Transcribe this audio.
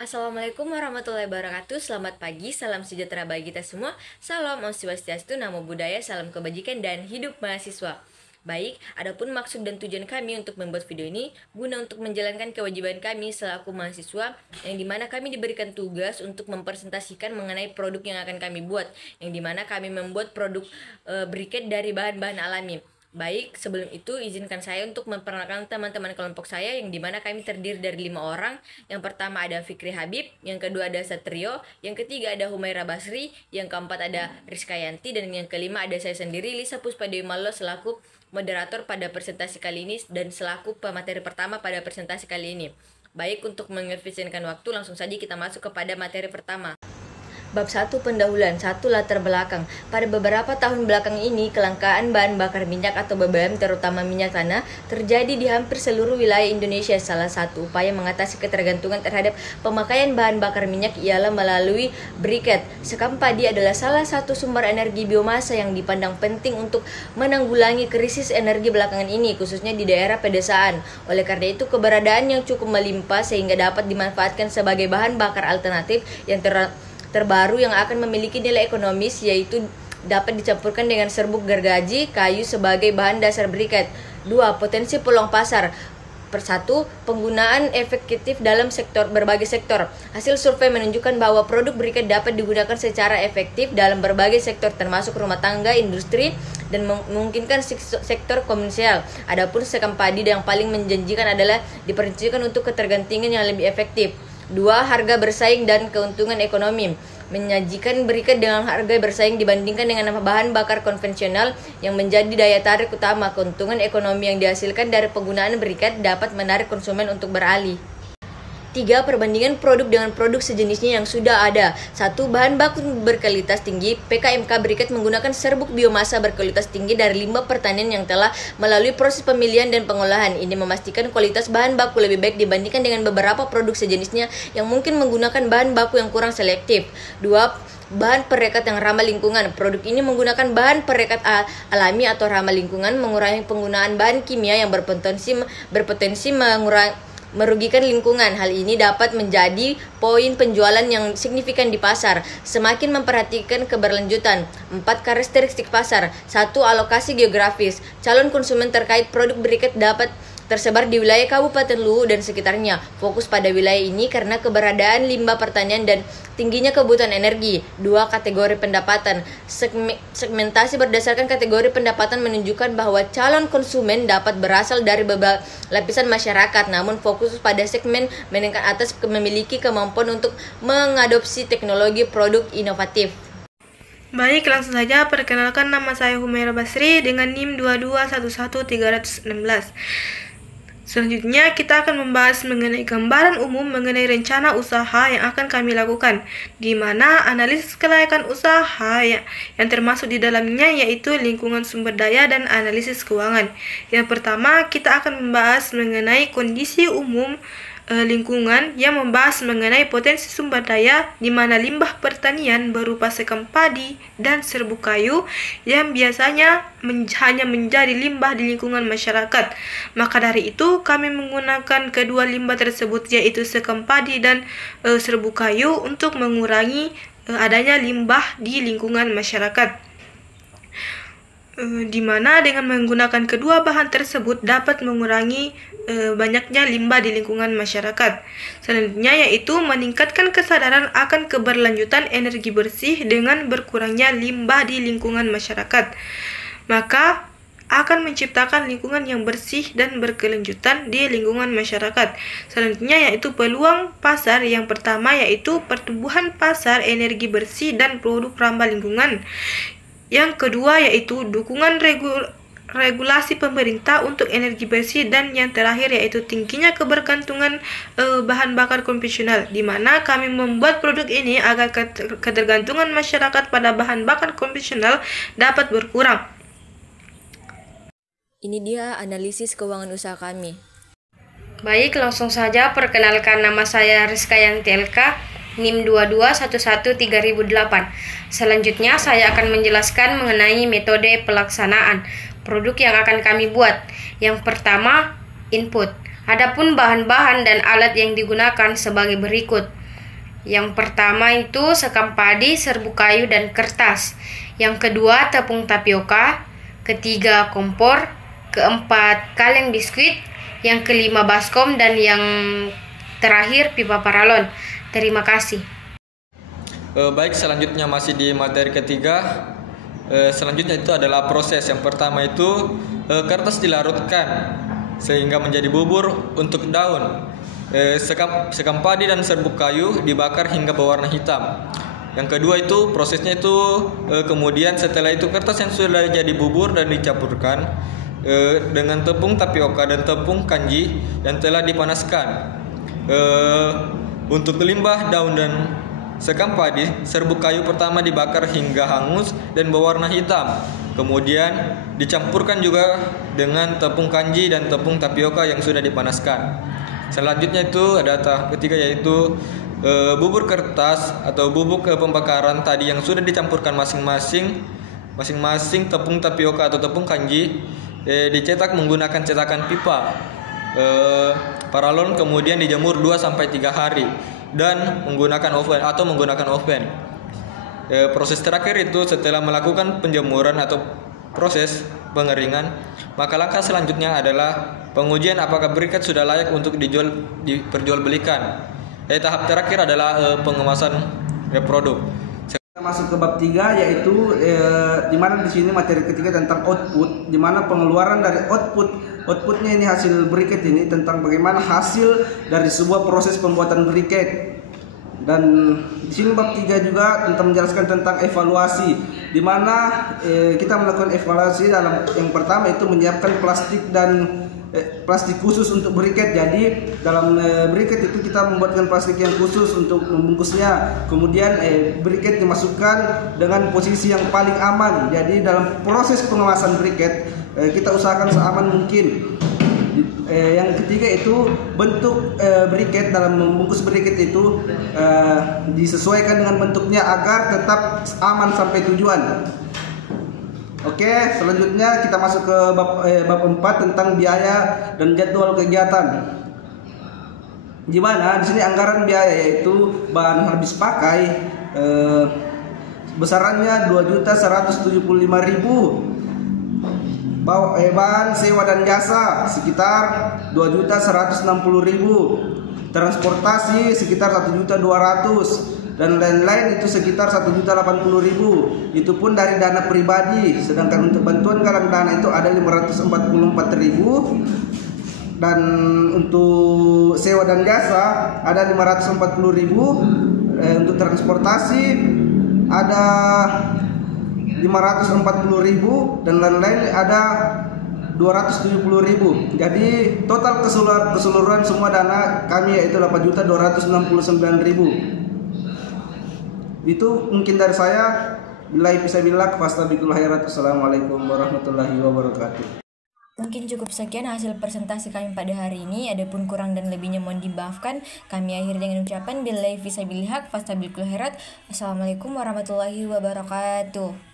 Assalamualaikum warahmatullahi wabarakatuh. Selamat pagi, salam sejahtera bagi kita semua. Salam Om Swastiastu, Namo Buddhaya, salam kebajikan dan hidup mahasiswa. Baik, adapun maksud dan tujuan kami untuk membuat video ini guna untuk menjalankan kewajiban kami selaku mahasiswa, yang dimana kami diberikan tugas untuk mempresentasikan mengenai produk yang akan kami buat, yang dimana kami membuat produk briket dari bahan-bahan alami. Baik, sebelum itu izinkan saya untuk memperkenalkan teman-teman kelompok saya, yang dimana kami terdiri dari 5 orang. Yang pertama ada Fikri Habib, yang kedua ada Satrio, yang ketiga ada Humaira Basri, yang keempat ada Rizka Yanti, dan yang kelima ada saya sendiri, Lisa Puspadewi Malo, selaku moderator pada presentasi kali ini dan selaku pemateri pertama pada presentasi kali ini. Baik, untuk mengefisienkan waktu, langsung saja kita masuk kepada materi pertama. Bab 1 Pendahuluan 1 Latar belakang. Pada beberapa tahun belakang ini, kelangkaan bahan bakar minyak atau BBM, terutama minyak tanah, terjadi di hampir seluruh wilayah Indonesia. Salah satu upaya mengatasi ketergantungan terhadap pemakaian bahan bakar minyak ialah melalui briket. Sekam padi adalah salah satu sumber energi biomasa yang dipandang penting untuk menanggulangi krisis energi belakangan ini, khususnya di daerah pedesaan. Oleh karena itu, keberadaan yang cukup melimpah sehingga dapat dimanfaatkan sebagai bahan bakar alternatif yang terbaru yang akan memiliki nilai ekonomis, yaitu dapat dicampurkan dengan serbuk gergaji kayu sebagai bahan dasar briket. 2. Potensi peluang pasar. Persatu, penggunaan efektif dalam berbagai sektor. Hasil survei menunjukkan bahwa produk briket dapat digunakan secara efektif dalam berbagai sektor, termasuk rumah tangga, industri, dan memungkinkan sektor komersial. Adapun sekam padi yang paling menjanjikan adalah diperuntukkan untuk ketergantungan yang lebih efektif. 2. Harga bersaing dan keuntungan ekonomi. Menyajikan briket dengan harga bersaing dibandingkan dengan bahan bakar konvensional yang menjadi daya tarik utama. Keuntungan ekonomi yang dihasilkan dari penggunaan briket dapat menarik konsumen untuk beralih. 3. Perbandingan produk dengan produk sejenisnya yang sudah ada. 1. Bahan baku berkualitas tinggi. PKMK briket menggunakan serbuk biomasa berkualitas tinggi dari limbah pertanian yang telah melalui proses pemilihan dan pengolahan. Ini memastikan kualitas bahan baku lebih baik dibandingkan dengan beberapa produk sejenisnya yang mungkin menggunakan bahan baku yang kurang selektif. 2. Bahan perekat yang ramah lingkungan. Produk ini menggunakan bahan perekat alami atau ramah lingkungan, mengurangi penggunaan bahan kimia yang berpotensi merugikan lingkungan. Hal ini dapat menjadi poin penjualan yang signifikan di pasar. Semakin memperhatikan keberlanjutan. 4. Karakteristik pasar. 1. Alokasi geografis. Calon konsumen terkait produk briket dapat tersebar di wilayah Kabupaten Luwu dan sekitarnya. Fokus pada wilayah ini karena keberadaan limbah pertanian dan tingginya kebutuhan energi. 2. Kategori pendapatan. Segmentasi berdasarkan kategori pendapatan menunjukkan bahwa calon konsumen dapat berasal dari beberapa lapisan masyarakat, namun fokus pada segmen menengah atas memiliki kemampuan untuk mengadopsi teknologi produk inovatif. Baik, langsung saja perkenalkan, nama saya Humaira Basri dengan NIM 2211316. Selanjutnya kita akan membahas mengenai gambaran umum mengenai rencana usaha yang akan kami lakukan, di mana analisis kelayakan usaha yang termasuk di dalamnya yaitu lingkungan sumber daya dan analisis keuangan. Yang pertama, kita akan membahas mengenai kondisi umum lingkungan yang membahas mengenai potensi sumber daya, di mana limbah pertanian berupa sekam padi dan serbuk kayu yang biasanya hanya menjadi limbah di lingkungan masyarakat. Maka dari itu kami menggunakan kedua limbah tersebut, yaitu sekam padi dan serbuk kayu, untuk mengurangi adanya limbah di lingkungan masyarakat. Di mana dengan menggunakan kedua bahan tersebut dapat mengurangi banyaknya limbah di lingkungan masyarakat. Selanjutnya yaitu meningkatkan kesadaran akan keberlanjutan energi bersih dengan berkurangnya limbah di lingkungan masyarakat. Maka akan menciptakan lingkungan yang bersih dan berkelanjutan di lingkungan masyarakat. Selanjutnya yaitu peluang pasar. Yang pertama yaitu pertumbuhan pasar energi bersih dan produk ramah lingkungan. Yang kedua yaitu dukungan regulasi pemerintah untuk energi bersih, dan yang terakhir yaitu tingginya kebergantungan bahan bakar konvensional, di mana kami membuat produk ini agar ketergantungan masyarakat pada bahan bakar konvensional dapat berkurang. Ini dia analisis keuangan usaha kami. Baik, langsung saja perkenalkan, nama saya Rizka Yanti LK, NIM 2211308. Selanjutnya saya akan menjelaskan mengenai metode pelaksanaan produk yang akan kami buat. Yang pertama, input. Adapun bahan-bahan dan alat yang digunakan sebagai berikut. Yang pertama itu sekam padi, serbuk kayu, dan kertas. Yang kedua tepung tapioka. Ketiga kompor. Keempat kaleng biskuit. Yang kelima baskom. Dan yang terakhir pipa paralon. Terima kasih. Baik, selanjutnya masih di materi ketiga. Selanjutnya itu adalah proses. Yang pertama itu kertas dilarutkan sehingga menjadi bubur untuk daun. Sekam padi dan serbuk kayu dibakar hingga berwarna hitam. Yang kedua itu prosesnya itu kemudian setelah itu kertas yang sudah jadi bubur dan dicampurkan dengan tepung tapioka dan tepung kanji yang telah dipanaskan. Untuk limbah daun dan sekam padi, serbuk kayu pertama dibakar hingga hangus dan berwarna hitam. Kemudian dicampurkan juga dengan tepung kanji dan tepung tapioka yang sudah dipanaskan. Selanjutnya itu ada tahap ketiga, yaitu bubur kertas atau bubuk pembakaran tadi yang sudah dicampurkan masing-masing tepung tapioka atau tepung kanji dicetak menggunakan cetakan pipa paralon, kemudian dijemur 2-3 hari dan menggunakan oven. Proses terakhir itu setelah melakukan penjemuran atau proses pengeringan, maka langkah selanjutnya adalah pengujian apakah briket sudah layak untuk diperjualbelikan. Tahap terakhir adalah pengemasan produk. Kita masuk ke bab 3, yaitu di mana di sini materi ketiga tentang output, di mana pengeluaran dari outputnya ini hasil briket ini, tentang bagaimana hasil dari sebuah proses pembuatan briket. Dan di sini bab 3 juga tentang menjelaskan tentang evaluasi, di mana kita melakukan evaluasi dalam yang pertama itu menyiapkan plastik khusus untuk briket. Jadi dalam briket itu kita membuatkan plastik yang khusus untuk membungkusnya. Kemudian briket dimasukkan dengan posisi yang paling aman. Jadi dalam proses pengemasan briket kita usahakan seaman mungkin. Yang ketiga itu bentuk briket. Dalam membungkus briket itu disesuaikan dengan bentuknya agar tetap aman sampai tujuan. Oke, selanjutnya kita masuk ke bab 4 tentang biaya dan jadwal kegiatan. Di mana di sini anggaran biaya yaitu bahan habis pakai besarannya 2.175.000. Bahan sewa dan jasa sekitar 2.160.000. Transportasi sekitar 1.200.000. Dan lain-lain itu sekitar 1.080.000. Itu pun dari dana pribadi. Sedangkan untuk bantuan galang dana itu ada 544.000. Dan untuk sewa dan jasa ada 540.000. Untuk transportasi ada 540.000 dan lain-lain ada 270.000. Jadi total keseluruhan semua dana kami yaitu 8.269.000. Itu mungkin dari saya. Billahi fisabilillah, fastabiqul khairat. Assalamualaikum warahmatullahi wabarakatuh. Mungkin cukup sekian hasil presentasi kami pada hari ini. Adapun kurang dan lebihnya mohon dimaafkan. Kami akhiri dengan ucapan billahi fisabilillah, fastabiqul khairat. Assalamualaikum warahmatullahi wabarakatuh.